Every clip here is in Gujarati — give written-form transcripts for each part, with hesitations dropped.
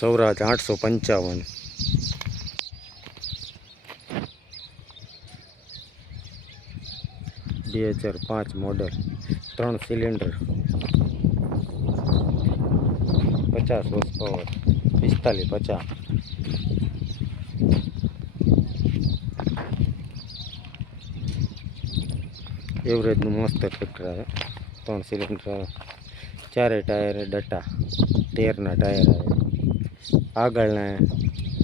Swaraj 855 2005 model 3 cylinder 50 horse power 45-50 એવરેજનું મસ્ત ટ્રેક્ટર આવે 3 સિલિન્ડર આવે 4 ટાયર ડટા 13ના ટાયર આવે આગળના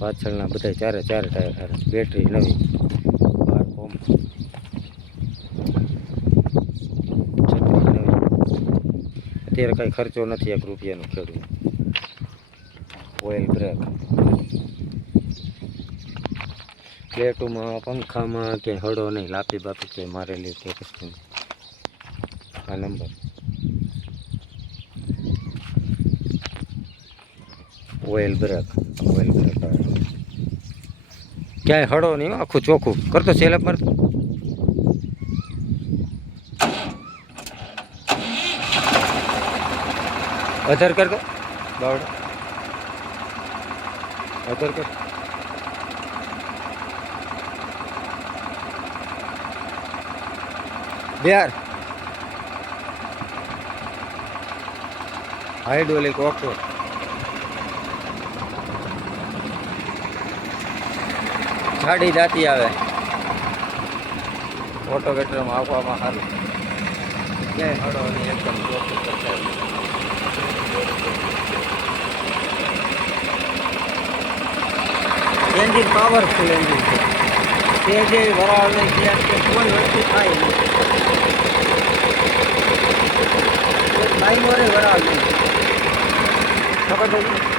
પાછળના બધા 4 ટાયર આવે બેટરી નવી 12 પંપ અત્યારે કાંઈ ખર્ચો નથી 1 રૂપિયાનો ખેડૂત ઓઇલ બ્રેક પ્લેટોમાં પંખામાં કે હળો નહીં લાપી બાપી કે મારેલી કે કશું આ નંબર ઓઇલ બ્રેક આવે ક્યાંય હળો નહીં આખું ચોખ્ખું કરતો સેલઅપ મારતો અધર કરતો બાવડો અધર કર બિહાર હાઇડ્રોલિક ઓકે ગાડી જાતી આવે ઓટોવેટરમાં આવવામાં સારું ક્યાંય હળો નહીં એકદમ ચોખ્ખું કરતા એન્જિન પાવરફુલ એન્જિન છે તે જે વરાળ નહીં ત્યાં કે કોઈ વસ્તુ થાય નહીં લાઈનો રે વરાળ નહીં ખબર પડી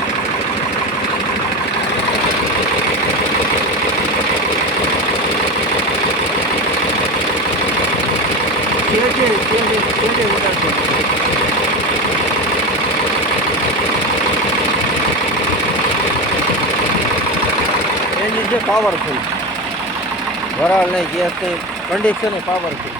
એન્જિન છે પાવરફુલ વરાળ નહીં ગેસ નહીં કન્ડિશન પાવરફુલ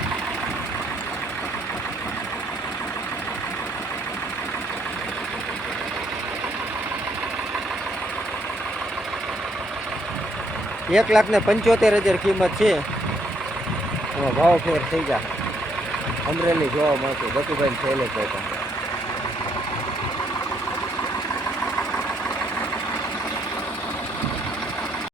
₹1,75,000 કિંમત છે એમાં ભાવ ફેર થઈ જાય અમરેલી જોવા મળતું બતુભાઈ છેલ્લે કહેતા